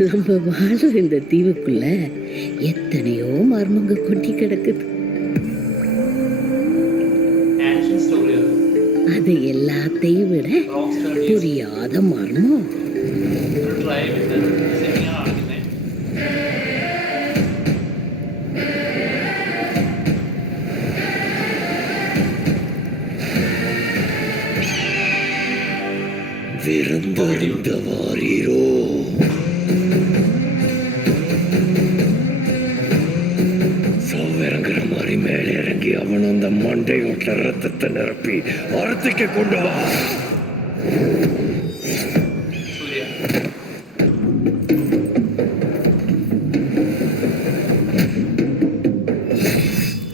நம்ம வாழ்ற இந்த தீவுக்குள்ள எத்தனையோ மர்மங்க கொட்டி கிடக்குது. அது எல்லாத்தையும் விட புரியாத மர்மம் விருந்தறிந்த வாரீரோ. சவ்விறங்குற மாதிரி மேலே இறங்கி அவன் அந்த மண்டை ஓட்ட ரத்தத்தை நிரப்பி அறுத்துக்க கொண்டு வா.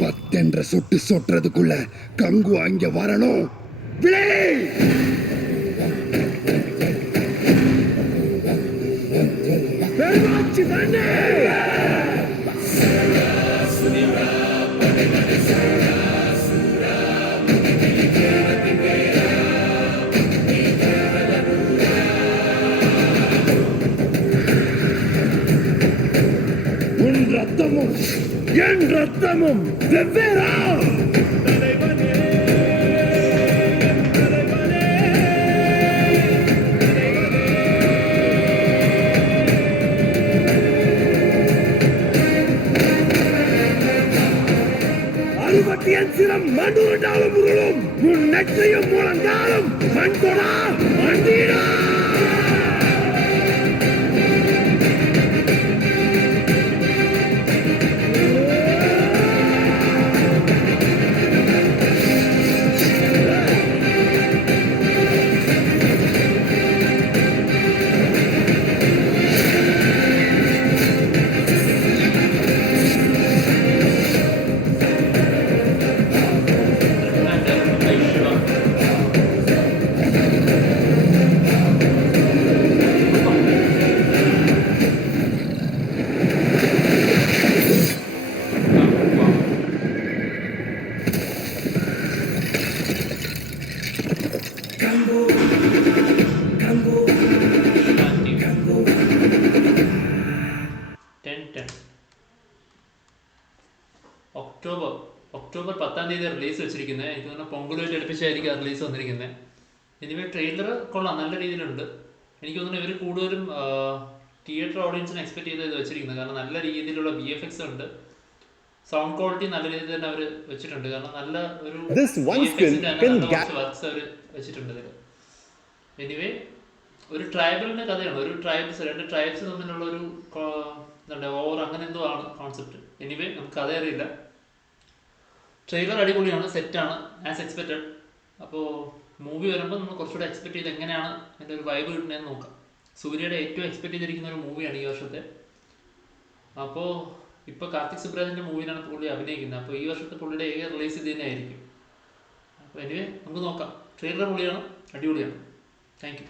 பத்தென்ற சுட்டு சொட்டுறதுக்குள்ள கங்கு அங்க வரணும். உன் ரத்தமும் என் ரத்தமும் வெவ்வேறா? அறுபத்தியன் சிரம் மண்டுண்டாலும் உருளும் உன் நெற்றையும் முழங்காலும் மண்கொடா மண்டீடா. ഒക്ടോബർ 10-ാം തീയതി റിലീസ് വെച്ചിരിക്കുന്നത്. എനിക്ക് തോന്നുന്നു പൊങ്കലുമായിട്ട് അടുപ്പിച്ചായിരിക്കും റിലീസ് വന്നിരിക്കുന്നത്. എനിവേ ട്രെയിലർ കൊള്ളാം, നല്ല രീതിയിലുണ്ട്. എനിക്ക് തോന്നുന്നു ഇവർ കൂടുതലും തിയേറ്റർ ഓഡിയൻസിനെ എക്സ്പെക്ട് ചെയ്ത് വെച്ചിരിക്കുന്നത്. കാരണം നല്ല രീതിയിലുള്ള VFX ഉണ്ട്, സൗണ്ട് ക്വാളിറ്റി നല്ല രീതിയിൽ തന്നെ അവർ വെച്ചിട്ടുണ്ട്. കാരണം നല്ല ഒരു വർക്ക്സ് അവർ വെച്ചിട്ടുണ്ട് ഇതിൽ. എനിവേ ഒരു ട്രൈബലിന്റെ കഥയാണ്. രണ്ട് ട്രൈബ്സ് തമ്മിലുള്ള ഒരു ഓവർ അങ്ങനെ എന്തോ ആണ് കോൺസെപ്റ്റ്. എനിവേ നമുക്ക് കഥ അറിയില്ല. ട്രെയിലർ അടിപൊളിയാണ്, സെറ്റാണ് ആസ് എക്സ്പെക്റ്റഡ്. അപ്പോൾ മൂവി വരുമ്പോൾ നമ്മൾ കുറച്ചുകൂടെ എക്സ്പെക്ട് ചെയ്ത് എങ്ങനെയാണ് അതിൻ്റെ ഒരു വൈബ് കിട്ടുന്നതെന്ന് നോക്കാം. സൂര്യയുടെ ഏറ്റവും എക്സ്പെക്ട് ചെയ്തിരിക്കുന്ന ഒരു മൂവിയാണ് ഈ വർഷത്തെ. അപ്പോൾ ഇപ്പോൾ കാർത്തിക് സുബ്രാജിൻ്റെ മൂവിയിലാണ് പുള്ളി അഭിനയിക്കുന്നത്. അപ്പോൾ ഈ വർഷത്തെ പുള്ളിയുടെ ഏക റിലീസ് ഇത് തന്നെ ആയിരിക്കും. അപ്പോൾ എനിവേ നമുക്ക് നോക്കാം. ട്രെയിലർ പൊളിയാണ്, അടിപൊളിയാണ്. Thank you.